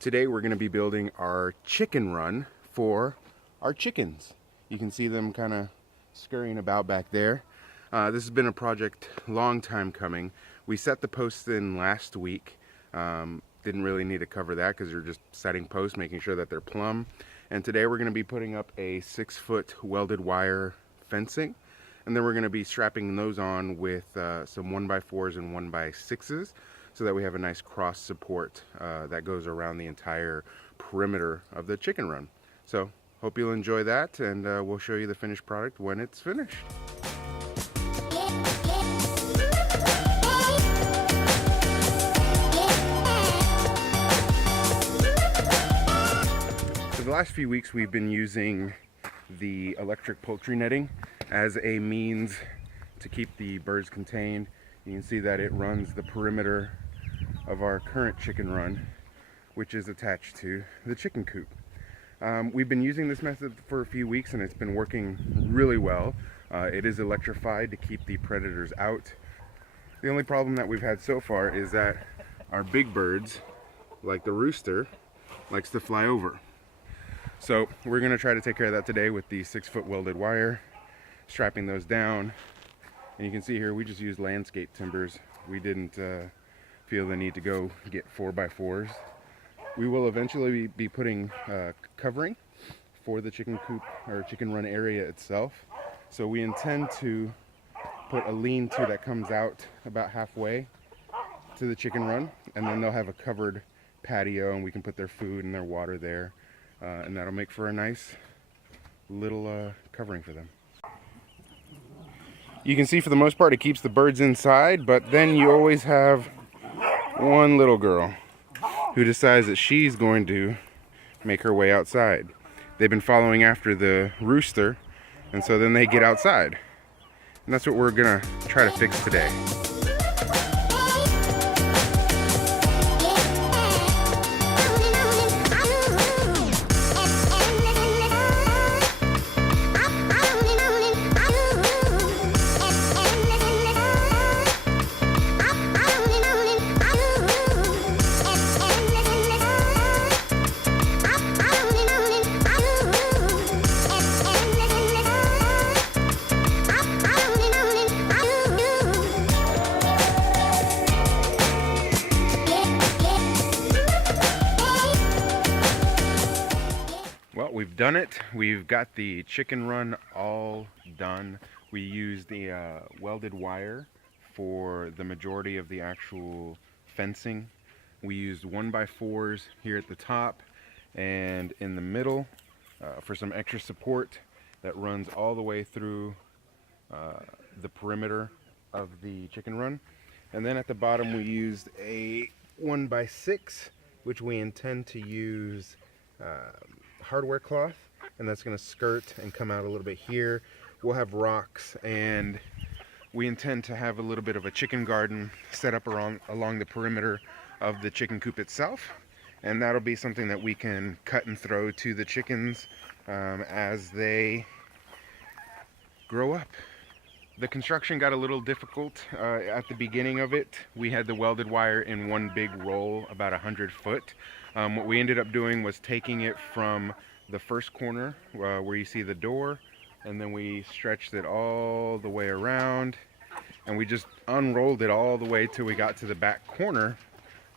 Today we're going to be building our chicken run for our chickens. You can see them kind of scurrying about back there. This has been a project long time coming. We set the posts in last week. Didn't really need to cover that because you're just setting posts, making sure that they're plumb. And today we're going to be putting up a 6-foot welded wire fencing. And then we're going to be strapping those on with some 1x4s and 1x6s so that we have a nice cross support that goes around the entire perimeter of the chicken run. So hope you'll enjoy that, and we'll show you the finished product when it's finished. For the last few weeks we've been using the electric poultry netting as a means to keep the birds contained. You can see that it runs the perimeter of our current chicken run, which is attached to the chicken coop. We've been using this method for a few weeks and it's been working really well. It is electrified to keep the predators out. The only problem that we've had so far is that our big birds, like the rooster, likes to fly over. So we're going to try to take care of that today with the 6-foot welded wire, strapping those down. And you can see here we just used landscape timbers. We didn't feel the need to go get 4x4s. We will eventually be putting covering for the chicken coop or chicken run area itself. So we intend to put a lean-to that comes out about halfway to the chicken run, and then they'll have a covered patio and we can put their food and their water there, and that'll make for a nice little covering for them. You can see for the most part it keeps the birds inside, but then you always have one little girl who decides that she's going to make her way outside. They've been following after the rooster, and so then they get outside. And that's what we're gonna try to fix today. Well, we've done it. We've got the chicken run all done. We used the welded wire for the majority of the actual fencing. We used 1x4s here at the top and in the middle for some extra support that runs all the way through the perimeter of the chicken run. And then at the bottom we used a 1x6, which we intend to use hardware cloth, and that's going to skirt and come out a little bit here. We'll have rocks, and we intend to have a little bit of a chicken garden set up along the perimeter of the chicken coop itself, and that'll be something that we can cut and throw to the chickens as they grow up. The construction got a little difficult at the beginning of it. We had the welded wire in one big roll, about 100 foot. What we ended up doing was taking it from the first corner where you see the door, and then we stretched it all the way around, and we just unrolled it all the way till we got to the back corner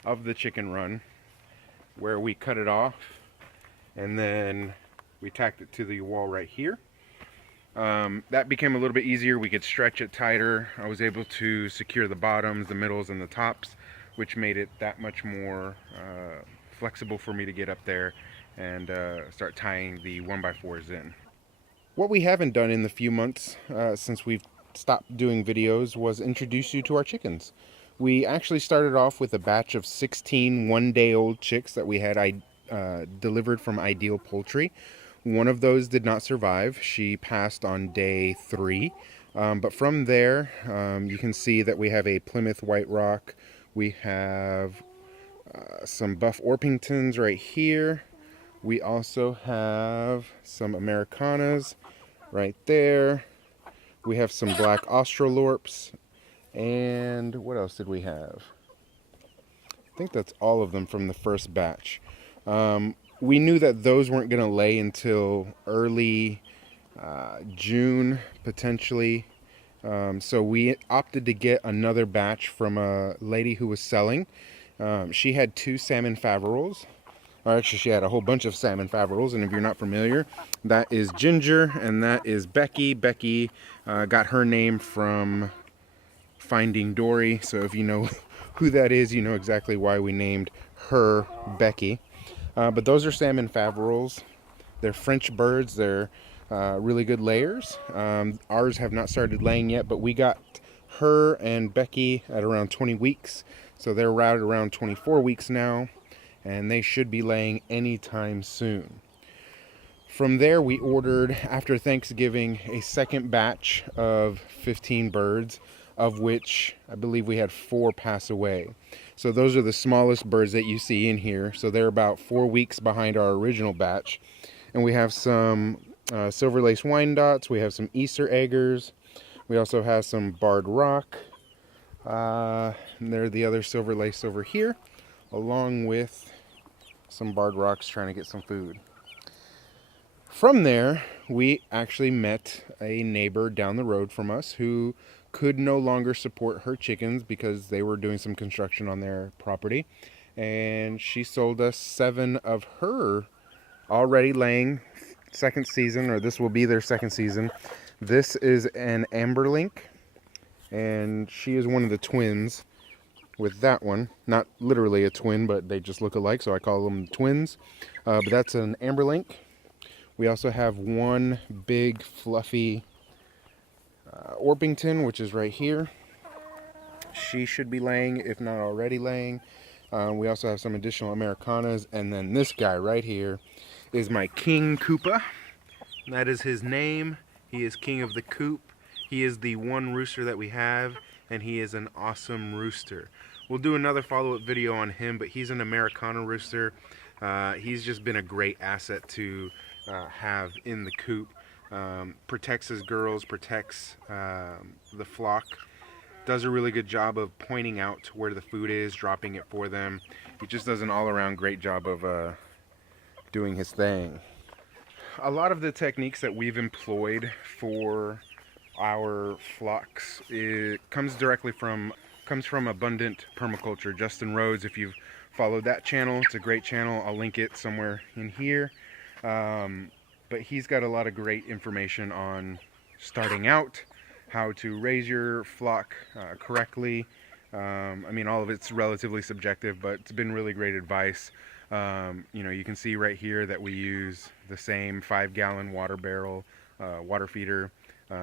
of the chicken run, where we cut it off, and then we tacked it to the wall right here. That became a little bit easier. We could stretch it tighter. I was able to secure the bottoms, the middles, and the tops, which made it that much more flexible for me to get up there and start tying the 1x4s in. What we haven't done in the few months since we've stopped doing videos was introduce you to our chickens. We actually started off with a batch of 16 one-day-old chicks that we had delivered from Ideal Poultry. One of those did not survive. She passed on day 3. But from there, you can see that we have a Plymouth White Rock. We have some Buff Orpingtons right here. We also have some Americanas right there. We have some black Australorps. And what else did we have? I think that's all of them from the first batch. We knew that those weren't going to lay until early June, potentially. So we opted to get another batch from a lady who was selling. She had 2 salmon faverolles. Or actually, she had a whole bunch of salmon faverolles. And if you're not familiar, that is Ginger and that is Becky. Becky got her name from Finding Dory. So if you know who that is, you know exactly why we named her Becky. But those are salmon faverolles. They're French birds. They're really good layers. Ours have not started laying yet, but we got her and Becky at around 20 weeks. So they're right around 24 weeks now, and they should be laying anytime soon. From there, we ordered, after Thanksgiving, a second batch of 15 birds, of which I believe we had 4 pass away. So those are the smallest birds that you see in here. So they're about 4 weeks behind our original batch. And we have some silver lace Wyandottes. We have some Easter eggers. We also have some barred rock. And there are the other silver lace over here, along with some barred rocks trying to get some food. From there, we actually met a neighbor down the road from us who could no longer support her chickens because they were doing some construction on their property. And she sold us 7 of her already laying second season, or this will be their second season. This is an Amberlink, and she is one of the twins with that one. Not literally a twin, but they just look alike, so I call them twins. But that's an Amberlink. We also have one big fluffy Orpington, which is right here. She should be laying, if not already laying. We also have some additional Americanas, and then this guy right here is my King Koopa. That is his name. He is king of the coop. He is the one rooster that we have, and he is an awesome rooster. We'll do another follow-up video on him, but he's an Americana rooster. He's just been a great asset to have in the coop. Protects his girls, protects the flock. Does a really good job of pointing out where the food is, dropping it for them. He just does an all-around great job of doing his thing. A lot of the techniques that we've employed for our flocks, it comes from Abundant Permaculture. Justin Rhodes, if you've followed that channel, it's a great channel. I'll link it somewhere in here. But he's got a lot of great information on starting out, how to raise your flock correctly. I mean, all of it's relatively subjective, but it's been really great advice. You know, you can see right here that we use the same 5-gallon water barrel, water feeder.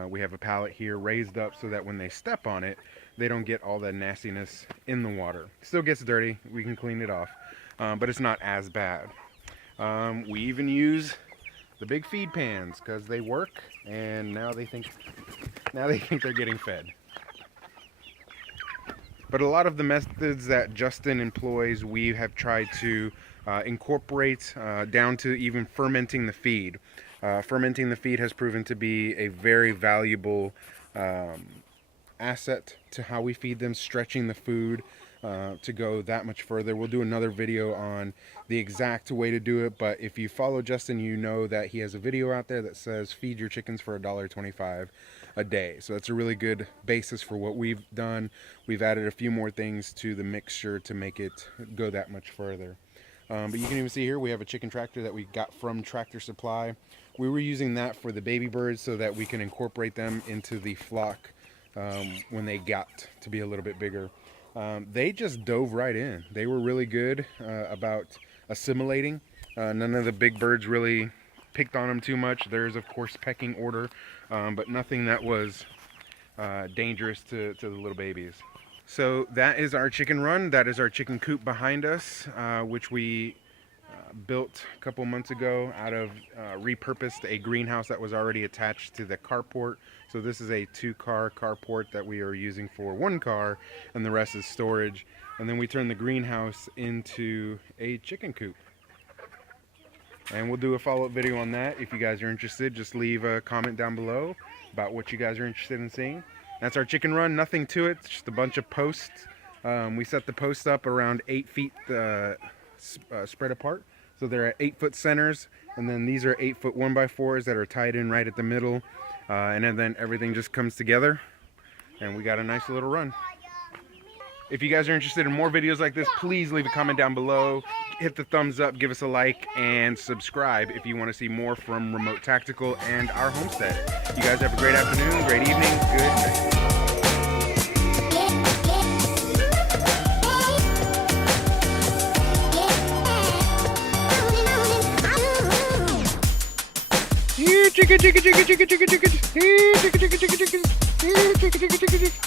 We have a pallet here raised up so that when they step on it, they don't get all that nastiness in the water. It still gets dirty, we can clean it off, but it's not as bad. We even use the big feed pans because they work, and now they think they're getting fed. But a lot of the methods that Justin employs, we have tried to incorporate down to even fermenting the feed. Fermenting the feed has proven to be a very valuable asset to how we feed them, stretching the food to go that much further. We'll do another video on the exact way to do it, but if you follow Justin, you know that he has a video out there that says feed your chickens for $1.25 a day. So that's a really good basis for what we've done. We've added a few more things to the mixture to make it go that much further. But you can even see here we have a chicken tractor that we got from Tractor Supply. We were using that for the baby birds so that we can incorporate them into the flock when they got to be a little bit bigger. They just dove right in. They were really good about assimilating. None of the big birds really picked on them too much. There's of course pecking order, but nothing that was dangerous to the little babies. So that is our chicken run. That is our chicken coop behind us, which we built a couple months ago out of repurposed a greenhouse that was already attached to the carport. So this is a 2-car carport that we are using for 1 car, and the rest is storage. And then we turn the greenhouse into a chicken coop. And we'll do a follow-up video on that. If you guys are interested, just leave a comment down below about what you guys are interested in seeing. That's our chicken run. Nothing to it. It's just a bunch of posts. We set the posts up around 8 feet spread apart So there are 8-foot centers, and then these are 8-foot 1x4s that are tied in right at the middle, and then everything just comes together, and we got a nice little run. If you guys are interested in more videos like this, please leave a comment down below, hit the thumbs up, give us a like, and subscribe if you want to see more from Remote Tactical and our homestead. You guys have a great afternoon, great evening, good night. Chicken, chicken, chicken, chicken, chicken, chicken, chicken, chicken, chicken, chicken, chicken, chicken, chicken, chicken, chicken.